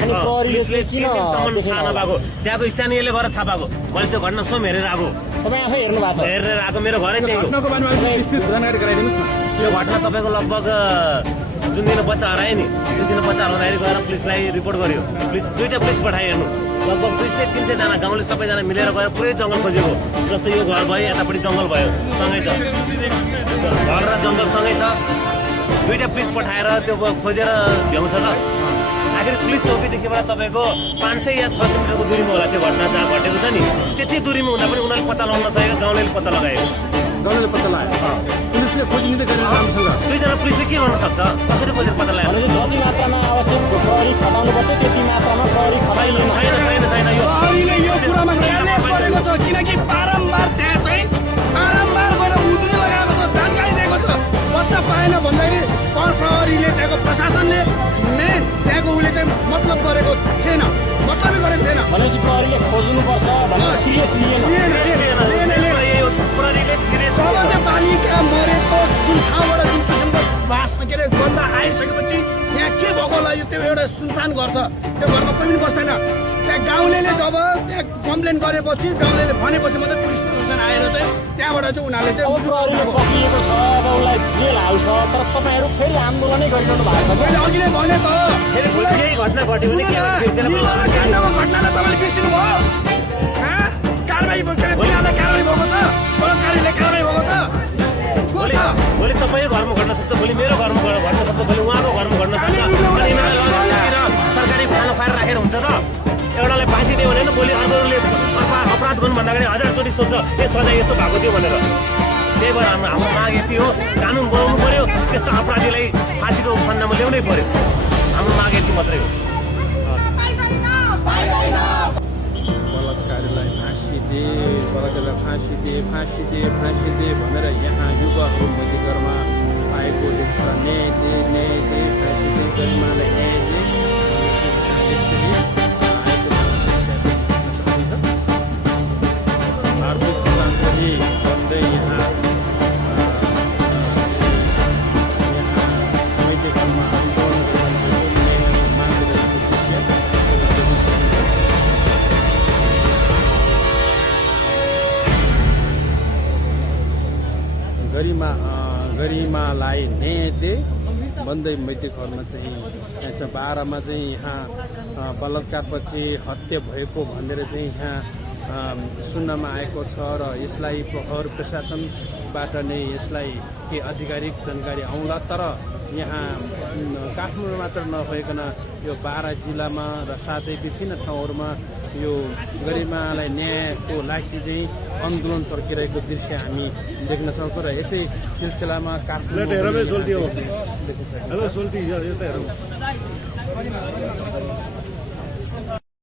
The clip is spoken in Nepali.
पुलिसले किन थाहा नपाएको त्यहाँको स्थानीयले गरेर थाहा पाएको मैले त्यो घटना स्वयं हेरेर आएको तपाईँ आफै हेर्नु भएको छ हेरेर आएको मेरो घरै त्यही हो घटनाको बारेमा अलिकति विस्तृत जानकारी गराइदिनुहोस् न। यो घटना तपाईँको लगभग जुन दिन बच्चा हरायो नि त्यो दिन बच्चा हराउँदाखेरि गएर पुलिसलाई रिपोर्ट गर्यो पुलिस दुईटा पुलिस पठायो हेर्नु लगभग 200-300 जना गाउँले सबैजना मिलेर गएर पुरै जङ्गल खोजेको जस्तो यो घर भयो यतापट्टि जङ्गल भयो सँगै छ घर र जङ्गल सँगै छ दुईटा पुलिस पठाएर त्यो खोजेर भ्याउँछ त आखिर पुलिस चौकीदेखिबाट तपाईँको 500 या 600 मिटरको दूरीमा होला त्यो घटना जहाँ घटेको छ नि त्यति दूरीमा हुँदा पनि उनीहरूले पत्ता लगाउन सकेको गाउँले पत्ता लगायो गाउँले पत्ता लगायो पुलिसले खोजी निकै गरेन राम्रोसँग। दुईजना पुलिसले के गर्न सक्छ कसरी खोजेर पत्ता लगायो जति मात्रामा आवश्यक प्रहरी खटाउनु पर्छ त्यति मात्रामा प्रहरी खटाइनु छैन यो प्रहरीले यो कुरामा न्यायालय गरेको छ किनकि बारम्बार त्यहाँ चाहिँ बारम्बार गएर उजुरी लगाएको छ जानकारी दिएको छ बच्चा पाएन भन्दाखेरि प्रहरीले त्यहाँको प्रशासनले मेन त्यहाँको उसले चाहिँ मतलब गरेको थिएन मतलबै गरेको थिएन भनेपछि प्रहरीले खोज्नुपर्छ भनेर सिरियस लिएन सबैले बालिका मरेको जुन ठाउँबाट जुन किसिमको बास के अरे गन्ध आइसकेपछि यहाँ के भएको होला यो त्यो एउटा सुनसान घर छ त्यो घरमा कोही पनि बस्दैन त्यहाँ गाउँले जब त्यहाँ कम्प्लेन गरेपछि गाउँले भनेपछि मात्रै पुलिस प्रशासन आएर चाहिँ त्यहाँबाट चाहिँ उनीहरूले चाहिँ प्रहरीले पक्रिएको छ अब उसलाई जेल हाल्छ तर तपाईँहरू फेरि आन्दोलनै गरिरहनु भएको छ मैले अघि नै भने त केही घटना घट्यो भने के घटनाको घटनालाई तपाईँले बिर्सिनु भयो कारवाही कारवाही भएको छ बलात्कारीले कारवाही भएको छ को छ भोलि तपाईँ घरमा घट्न सक्छ भोलि मेरो घरमा घट्न सक्छ भोलि उहाँको घरमा घट्न सक्छ सरकारी खाना खुवाएर राखेर हुन्छ त एउटालाई फाँसी दियो भने भोलि अर्कोले अपराध गर्नु भन्दाखेरि 1000चोटि सोध्छ ए सजाय यस्तो भएको थियो भनेर त्यही भएर हाम्रो माग यति हो कानुन बनाउनु पर्यो त्यस्तो अपराधीलाई फाँसीको फन्दामा ल्याउनै पर्यो हाम्रो माग यति मात्रै हो बलात्कारीलाई फाँसी दे बलात्कारीलाई फाँसी दे भनेर यहाँ युवाहरू मध्येघरमा आएको देख्छ न्याय दे फाँसी दे गरिमालाई न्याय दे आर्थिक श्रद्धाञ्जली भन्दै यहाँ मध्येघरमा आन्दोलन गरिमालाई न्याय दे भन्दै मध्येघरमा चाहिँ यहाँ चाहिँ 12 मा चाहिँ यहाँ बलात्कारपछि हत्या भएको भनेर चाहिँ यहाँ सुन्नमा आएको छ र यसलाई प्रहर प्रशासनबाट नै यसलाई के आधिकारिक जानकारी आउँला तर यहाँ काठमाडौँ मात्र नभइकन यो 12 जिल्लामा र साथै विभिन्न ठाउँहरूमा यो गरिमालाई न्यायको लागि चाहिँ आन्दोलन चर्किरहेको दृश्य हामी देख्न सक्छौँ र यसै सिलसिलामा काठमाडौँ